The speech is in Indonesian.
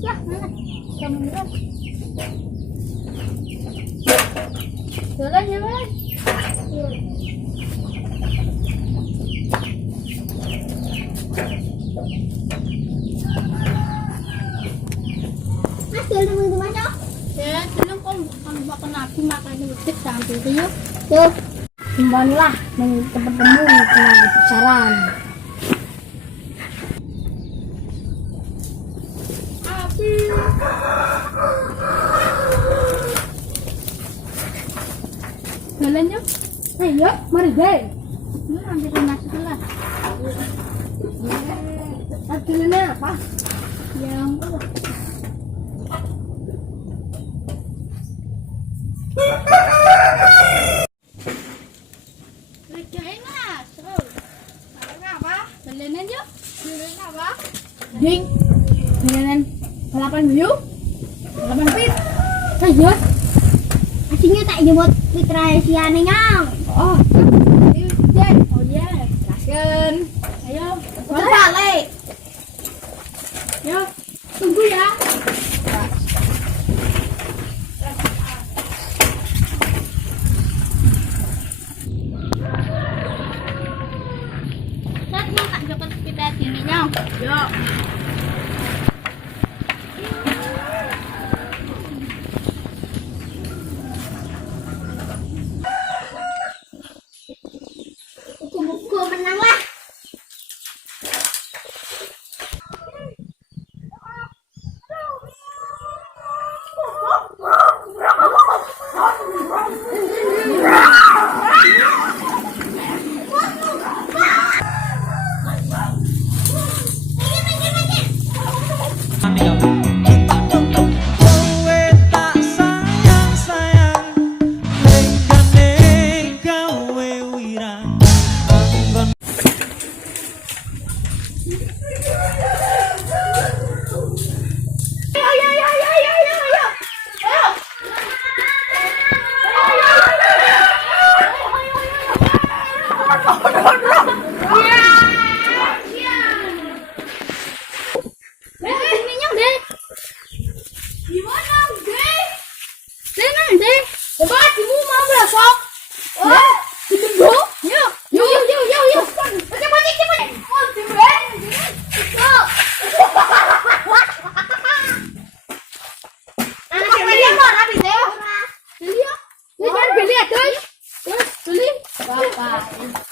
Ya, mana? Kamu beneran. Jalan, jalan. Mas, jalan teman-teman ya. Ya, dulu kok makan aku makan udik sampai itu yuk. Yuk. Kembalilah bertemu dengan pacaran. Api. Jalan yuk. Ayo, mari deh. Ini ambil masuk lah. Hasilnya apa? Yang Ding, dengan balapan dulu, balapan pit. Ayo, asingnya tak jemput Fitra Siane nyang. Oh, oh ya, gaskan. Ayo, balik. Yo, tunggu ya. Saat mau tak jemput kita sini nyang. Yo. Buku menang lah. Bye-bye.